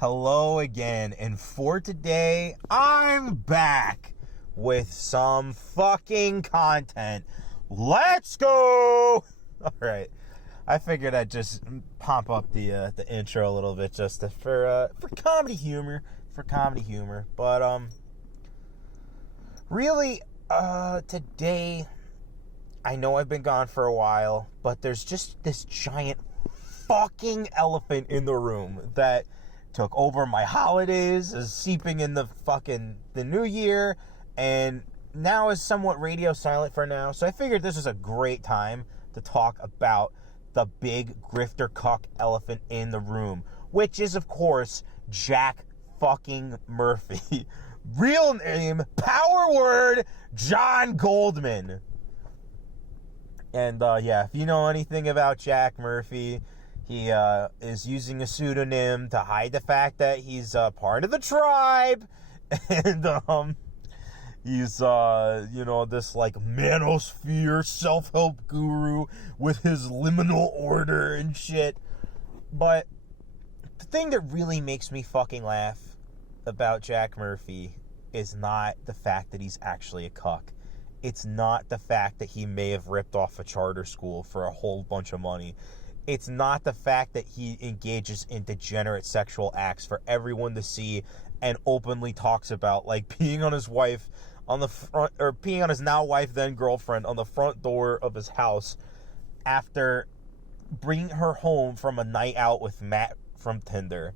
Hello again, and for today, I'm back with some fucking content. Let's go! Alright, I figured I'd just pump up the intro a little bit just for comedy humor, but, really, today, I know I've been gone for a while, but there's just this giant fucking elephant in the room that took over my holidays, is seeping in the new year, and now is somewhat radio silent for now. So I figured this was a great time to talk about the big grifter cuck elephant in the room, which is, of course, Jack fucking Murphy. Real name, power word, John Goldman. And, yeah, if you know anything about Jack Murphy, he is using a pseudonym to hide the fact that he's part of the tribe. And, he's, this, manosphere self-help guru with his liminal order and shit. But the thing that really makes me fucking laugh about Jack Murphy is not the fact that he's actually a cuck. It's not the fact that he may have ripped off a charter school for a whole bunch of money. It's not the fact that he engages in degenerate sexual acts for everyone to see and openly talks about, like peeing on his wife on the front, or peeing on his now wife then girlfriend on the front door of his house after bringing her home from a night out with Matt from Tinder,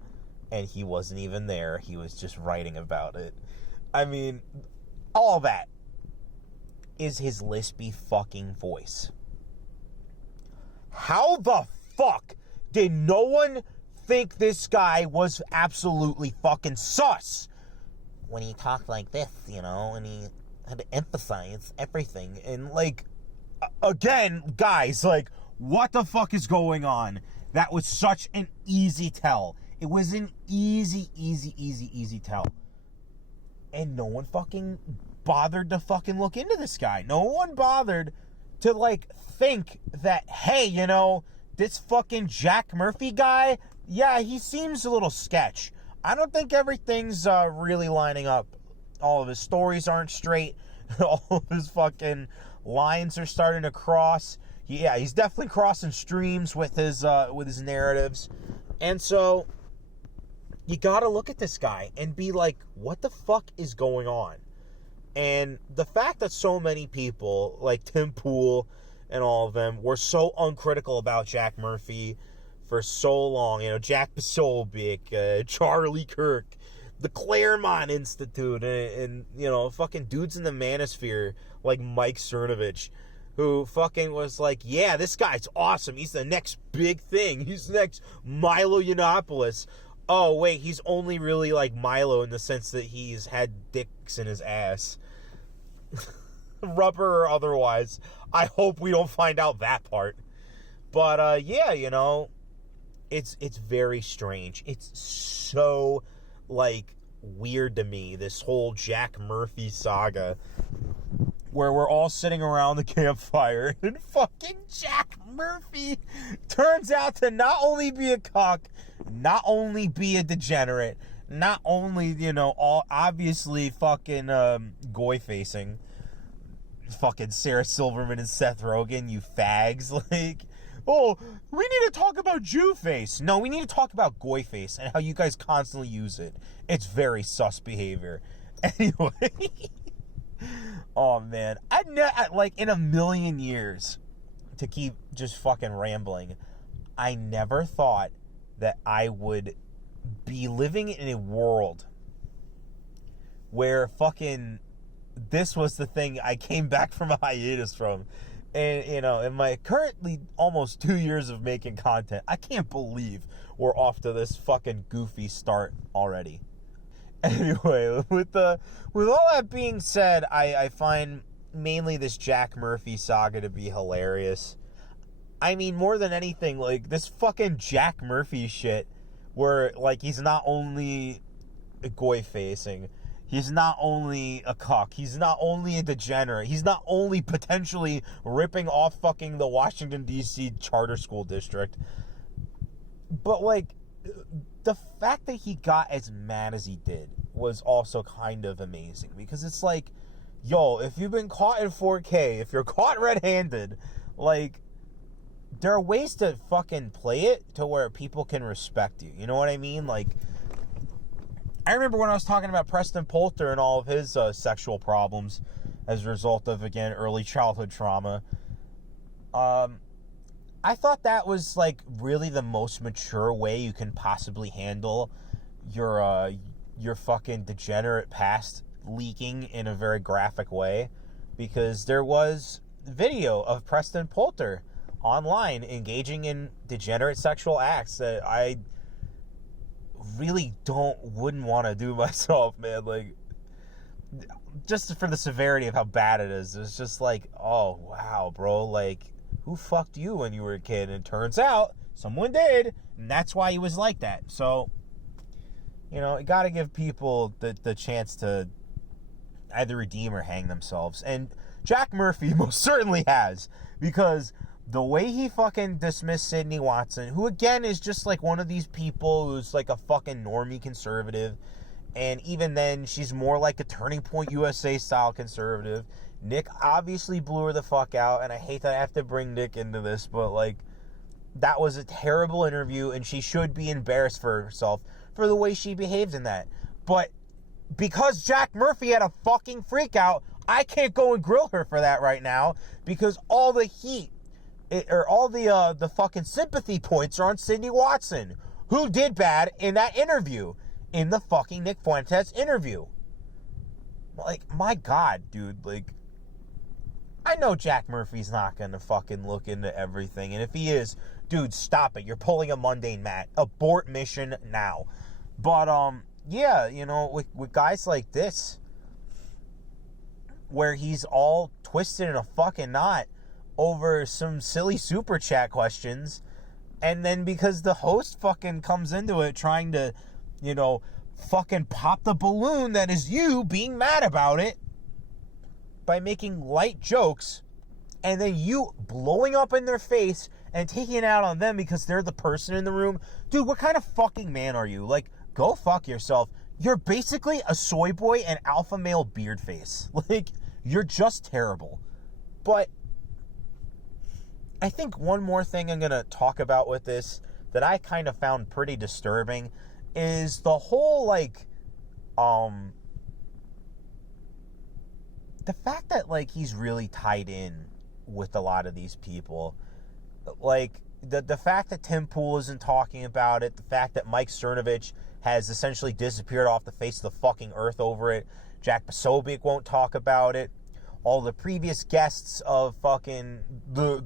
and he wasn't even there. He was just writing about it. I mean, all that is his lispy fucking voice. How the fuck did no one think this guy was absolutely fucking sus when he talked like this, and he had to emphasize everything? And, again, guys, what the fuck is going on? That was such an easy tell. It was an easy tell. And no one fucking bothered to fucking look into this guy. No one bothered to, think that, hey, this fucking Jack Murphy guy, yeah, he seems a little sketch. I don't think everything's really lining up. All of his stories aren't straight. All of his fucking lines are starting to cross. Yeah, he's definitely crossing streams with his narratives. And so you gotta look at this guy and be like, what the fuck is going on? And the fact that so many people, like Tim Pool and all of them, were so uncritical about Jack Murphy for so long. Jack Posobiec, Charlie Kirk, the Claremont Institute, and fucking dudes in the manosphere like Mike Cernovich, who fucking was like, yeah, this guy's awesome. He's the next big thing. He's the next Milo Yiannopoulos. Oh, wait, he's only really like Milo in the sense that he's had dicks in his ass. Rubber or otherwise. I hope we don't find out that part. But, yeah, it's very strange. It's so, weird to me, this whole Jack Murphy saga, where we're all sitting around the campfire, and fucking Jack Murphy turns out to not only be a cuck, not only be a degenerate, not only, all obviously fucking goy-facing, fucking Sarah Silverman and Seth Rogen, you fags, oh, we need to talk about Jew face. No, we need to talk about goy face and how you guys constantly use it. It's very sus behavior. Anyway, oh man, in a million years, to keep just fucking rambling, I never thought that I would be living in a world where fucking this was the thing I came back from a hiatus from. And, in my currently almost 2 years of making content, I can't believe we're off to this fucking goofy start already. Anyway, with all that being said, I find mainly this Jack Murphy saga to be hilarious. I mean, more than anything, this fucking Jack Murphy shit, where, he's not only goy-facing, he's not only a cuck, he's not only a degenerate, he's not only potentially ripping off fucking the Washington, D.C. charter school district, but, the fact that he got as mad as he did was also kind of amazing, because it's like, yo, if you've been caught in 4K, if you're caught red-handed, like, there are ways to fucking play it to where people can respect you. You know what I mean? Like, I remember when I was talking about Preston Poulter and all of his sexual problems as a result of, again, early childhood trauma. I thought that was, like, really the most mature way you can possibly handle your fucking degenerate past leaking in a very graphic way, because there was video of Preston Poulter online engaging in degenerate sexual acts that I really wouldn't want to do myself, man. Like, just for the severity of how bad it is, it's just like, oh wow, bro, like, who fucked you when you were a kid? And it turns out someone did, and that's why he was like that. So, you know, you gotta give people the chance to either redeem or hang themselves. And Jack Murphy most certainly has, because the way he fucking dismissed Sydney Watson, who again is just like one of these people who's like a fucking normie conservative, and even then she's more like a Turning Point USA style conservative. Nick obviously blew her the fuck out, and I hate that I have to bring Nick into this, but like, that was a terrible interview, and she should be embarrassed for herself for the way she behaved in that. But because Jack Murphy had a fucking freak out, I can't go and grill her for that right now, because all the heat, all the fucking sympathy points are on Sydney Watson, who did bad in that interview, in the fucking Nick Fuentes interview. Like, my God, dude, like, I know Jack Murphy's not gonna fucking look into everything, and if he is, dude, stop it. You're pulling a mundane Matt. Abort mission now. But, yeah, you know, with guys like this, where he's all twisted in a fucking knot over some silly super chat questions, and then because the host fucking comes into it trying to, you know, fucking pop the balloon that is you being mad about it by making light jokes, and then you blowing up in their face and taking it out on them because they're the person in the room. Dude, what kind of fucking man are you? Like, go fuck yourself. You're basically a soy boy and alpha male beard face. Like, you're just terrible. But I think one more thing I'm going to talk about with this that I kind of found pretty disturbing is the whole, like, the fact that, like, he's really tied in with a lot of these people. Like, the fact that Tim Pool isn't talking about it, the fact that Mike Cernovich has essentially disappeared off the face of the fucking earth over it, Jack Posobiec won't talk about it, all the previous guests of fucking the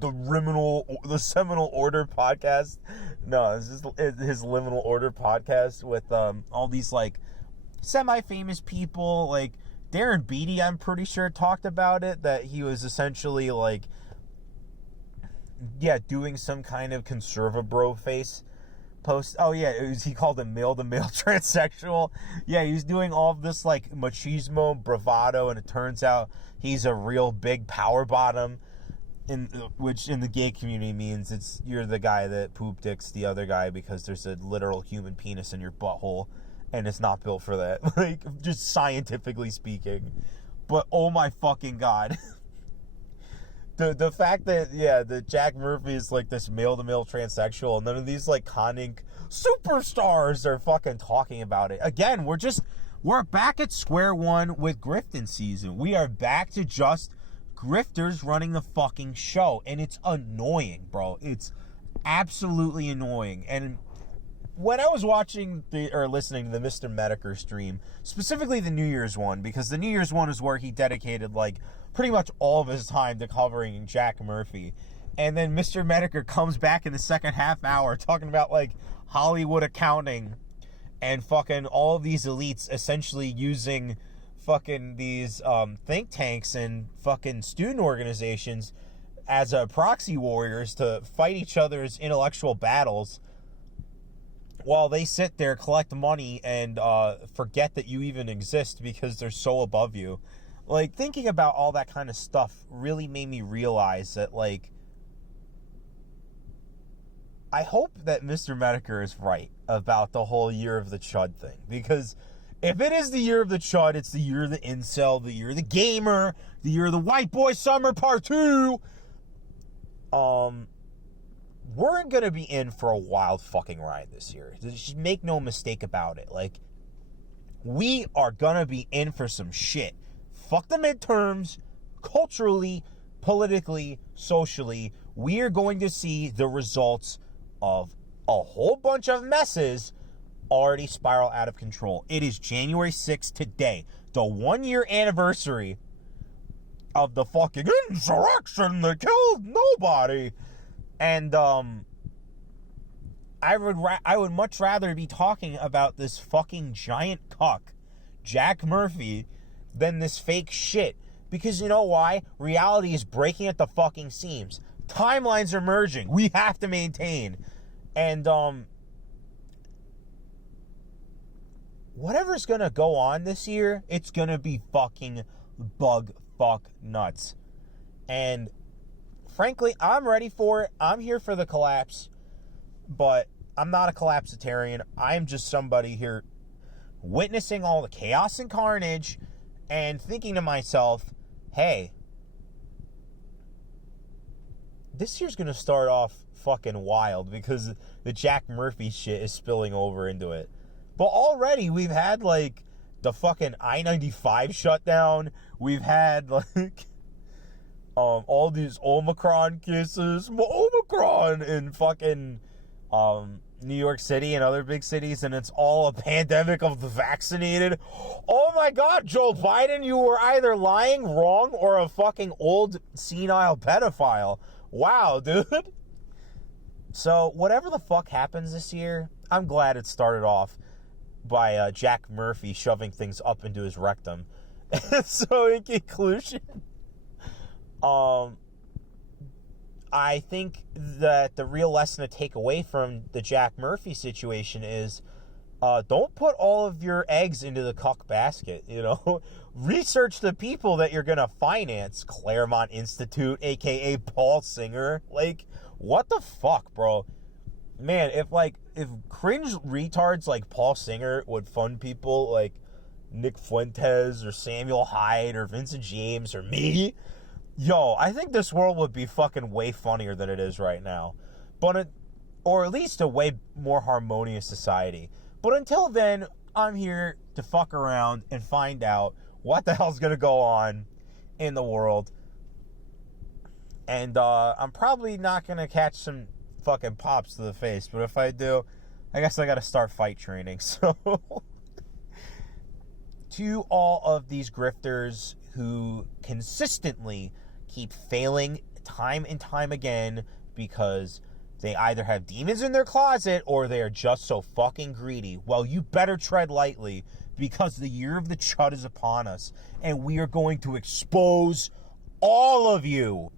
Seminal Order podcast, no, this is his Liminal Order podcast with all these, like, semi-famous people, like Darren Beatty, I'm pretty sure, talked about it, that he was essentially, like, yeah, doing some kind of conserva bro face post. Oh yeah, he called it male-to-male transsexual. Yeah, he was doing all of this, like, machismo bravado, and it turns out he's a real big power bottom, which in the gay community means you're the guy that poop dicks the other guy because there's a literal human penis in your butthole, and it's not built for that. Like, just scientifically speaking. But oh my fucking God. The fact that, yeah, that Jack Murphy is, like, this male-to-male transsexual, and none of these, like, conning superstars are fucking talking about it. Again, we're back at square one with Grifting season. We are back to just Grifters running the fucking show, and it's annoying, bro. It's absolutely annoying. And when I was watching listening to the Mr. Medeker stream, specifically the New Year's one, because the New Year's one is where he dedicated, like, pretty much all of his time to covering Jack Murphy. And then Mr. Medeker comes back in the second half hour talking about, like, Hollywood accounting and fucking all of these elites essentially using fucking these think tanks and fucking student organizations as proxy warriors to fight each other's intellectual battles while they sit there, collect money, and forget that you even exist because they're so above you. Like, thinking about all that kind of stuff really made me realize that, like, I hope that Mr. Medicare is right about the whole year of the chud thing. Because if it is the year of the chud, it's the year of the incel, the year of the gamer, the year of the white boy summer part 2. We're going to be in for a wild fucking ride this year. Just make no mistake about it. Like, we are going to be in for some shit. Fuck the midterms. Culturally, politically, socially, we are going to see the results of a whole bunch of messes already spiral out of control. It is January 6th today, the 1-year anniversary of the fucking insurrection that killed nobody. And I would much rather be talking about this fucking giant cuck, Jack Murphy, than this fake shit. Because you know why? Reality is breaking at the fucking seams. Timelines are merging. We have to maintain. And whatever's gonna go on this year, it's gonna be fucking bug fuck nuts. And frankly, I'm ready for it. I'm here for the collapse. But I'm not a collapsitarian. I'm just somebody here witnessing all the chaos and carnage and thinking to myself, hey, this year's gonna start off fucking wild because the Jack Murphy shit is spilling over into it. But already we've had like the fucking I-95 shutdown. We've had like all these Omicron cases, Omicron in fucking New York City and other big cities, and it's all a pandemic of the vaccinated. Oh my God, Joe Biden, you were either lying, wrong, or a fucking old senile pedophile. Wow, dude. So whatever the fuck happens this year, I'm glad it started off by Jack Murphy shoving things up into his rectum. So in conclusion, I think that the real lesson to take away from the Jack Murphy situation is don't put all of your eggs into the cuck basket, you know. Research the people that you're going to finance. Claremont Institute, a.k.a. Paul Singer. Like, what the fuck, bro? Man, if cringe retards like Paul Singer would fund people like Nick Fuentes or Samuel Hyde or Vincent James or me, yo, I think this world would be fucking way funnier than it is right now. Or at least a way more harmonious society. But until then, I'm here to fuck around and find out what the hell's gonna go on in the world. And I'm probably not gonna catch some fucking pops to the face, but if I do, I guess I gotta start fight training. So to all of these grifters who consistently keep failing time and time again because they either have demons in their closet or they are just so fucking greedy, well, you better tread lightly because the year of the chud is upon us and we are going to expose all of you.